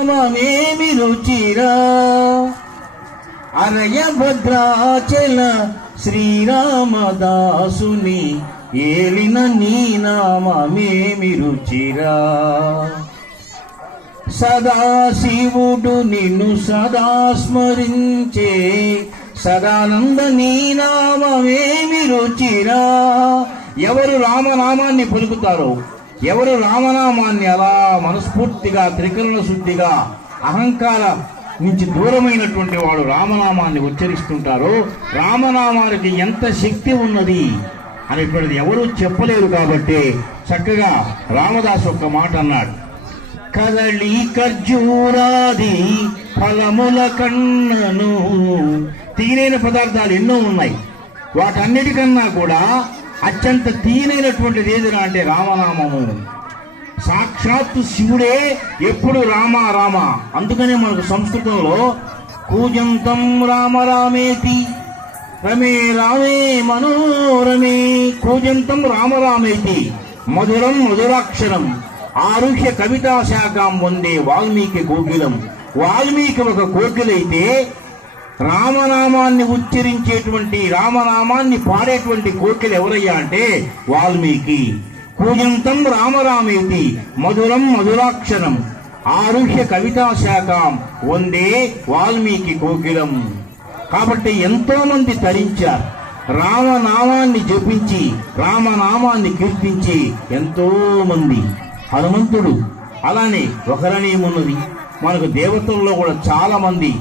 నామమేమి రుచిరా అరయ భద్రాచల శ్రీరామదాసుని ఏలిన నీ నామమేమి రుచిరా. సదాశివుడు నిన్ను సదా స్మరించే సదానంద నీ నామమేమి రుచిరా. ఎవరు రామనామాన్ని పలుకుతారో, ఎవరు రామనామాన్ని అలా మనస్ఫూర్తిగా త్రికరణ శుద్ధిగా అహంకార నుంచి దూరమైనటువంటి వాడు రామనామాన్ని ఉచ్చరిస్తుంటారో రామనామానికి ఎంత శక్తి ఉన్నది అనేటువంటిది ఎవరూ చెప్పలేరు. కాబట్టి చక్కగా రామదాసు ఒక్క మాట అన్నాడు, కదళి ఖర్జూరాది ఫలముల కన్నను. తీరైన పదార్థాలు ఎన్నో ఉన్నాయి, వాటన్నిటికన్నా కూడా అత్యంత తీరైనటువంటిది ఏదిరా అంటే రామనామము. సాక్షాత్తు శివుడే ఎప్పుడు రామ రామ. అందుకనే మనకు సంస్కృతంలో కూజంతం రామ రామేతి రమే రామే మనోరమే. కూజంతం రామ రామేతి మధురం మధురాక్షరం ఆరుహ్య కవితా శాఖం వందే వాల్మీకి కోకిలం. వాల్మీకి ఒక కోకిలైతే రామనామాన్ని ఉచ్చరించేటువంటి రామనామాన్ని పాడేటువంటి కోకిల ఎవరయ్యా అంటే వాల్మీకి. కూజంతం రామరామేతి మధురం మధురాక్షరం ఆరుహ్య కవితా శాఖం వందే వాల్మీకి కోకిలం. కాబట్టి ఎంతో మంది తరించారు, రామనామాన్ని జపించి రామనామాన్ని కీర్తించి ఎంతో మంది. హనుమంతుడు అలానే ఒకరనేమున్నది, మనకు దేవతల్లో కూడా చాలా మంది